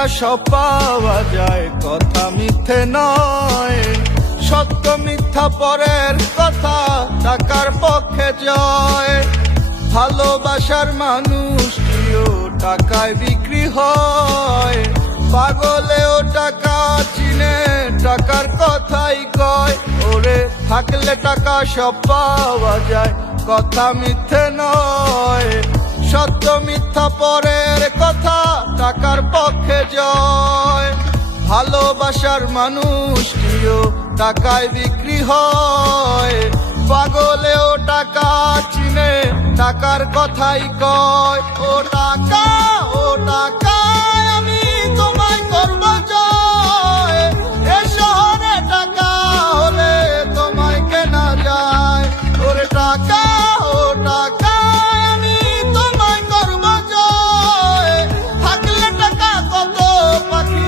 টাকা সব পাওয়া যায়, কথা মিথ্যে নয়। সত্য মিথ্যা পরের কথা, টাকার পক্ষে জয়। ভালোবাসার মানুষটিও টাকায় বিক্রি হয়। পাগলেও টাকা চিনে, টাকার কথাই কয়। ওরে থাকলে টাকা সব পাওয়া যায়, কথা মিথ্যে নয়। সত্য মিথ্যা পরের কথা, টাকার পক্ষে জয়। ভালোবাসার মানুষটিও টাকায় বিক্রি হয়। পাগলেও টাকা চিনে, টাকার কথাই কয়। ও টাকা, ও টাকা, আমি তোমায় করব জয়। এ শহরে টাকা হলে তোমায় কেনা যায়। ওরে টাকা, ও টাকা, আমি তোমায় করব জয়। থাকলে টাকা কত পাখি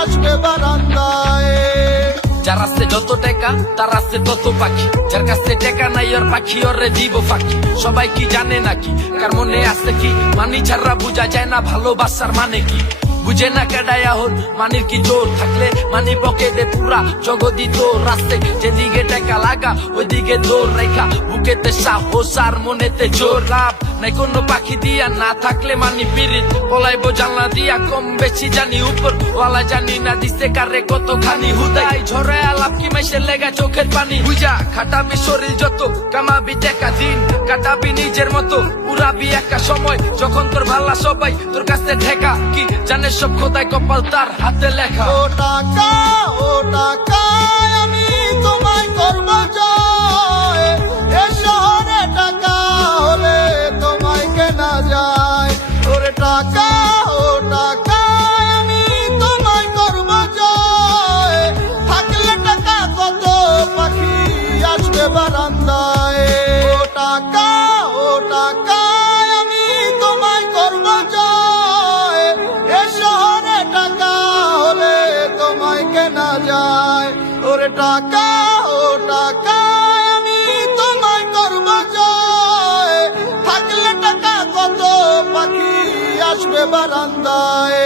আসবে বারান্দায়। যার আছে যত টাকা তার আছে তত পাখি, যার কাছে টাকা নাই ওর পাখি ওরে দিব ফাঁকি। সবাই কি জানে নাকি, কার মনে আছে কি, মানি ছাড়া বুঝা যায় না ভালোবাসার মানে কি। বুঝে না কেডায় হল মানির কি জোর, থাকলে মানি পকেটে পুরা জগদি তোর। রাস্তে যেদিকে টাকা লাগা ওইদিকে দৌড় রেখা, বুকেতে সাহস আর মনেতে জোর। লাভ নাই কোনো পাখি দিয়া, না থাকলে মানি পিরিত পলাইবো জানলা দিয়া। কম বেশি জানি উপর ওয়ালা, জানি না দিতে কারে কতখানি। হুদাই ঝরে আলাপ কি মাইসের লেগা চোখের পানি। বুঝা খাটাবি শরীর যত, কামাবি টাকা দিন কাটাবি নিজের মতো। উড়াবি একা সময় যখন তোর ভালা সবাই তোর কাছে ঠেকা। কি জানে সব খোদাই কপাল তার হাতে লেখা। ও টাকা, ও টাকা, আমি তোমায় করব জয়। এ শহরে টাকা হলে তোমায় কেনা যায়। ওরে টাকা, ও টাকা, আমি তোমায় করব জয়। থাকলে টাকা কত পাখি আসবে বারান্দায়। ও টাকা, ও টাকা, আমি তোমায় করব জয়। এ শহরে টাকা হলে তোমায় কেনা যায়। ওরে টাকা, ও টাকা, আমি তোমায় করব জয়। থাকলে টাকা কত পাখি আসবে বারান্দায়।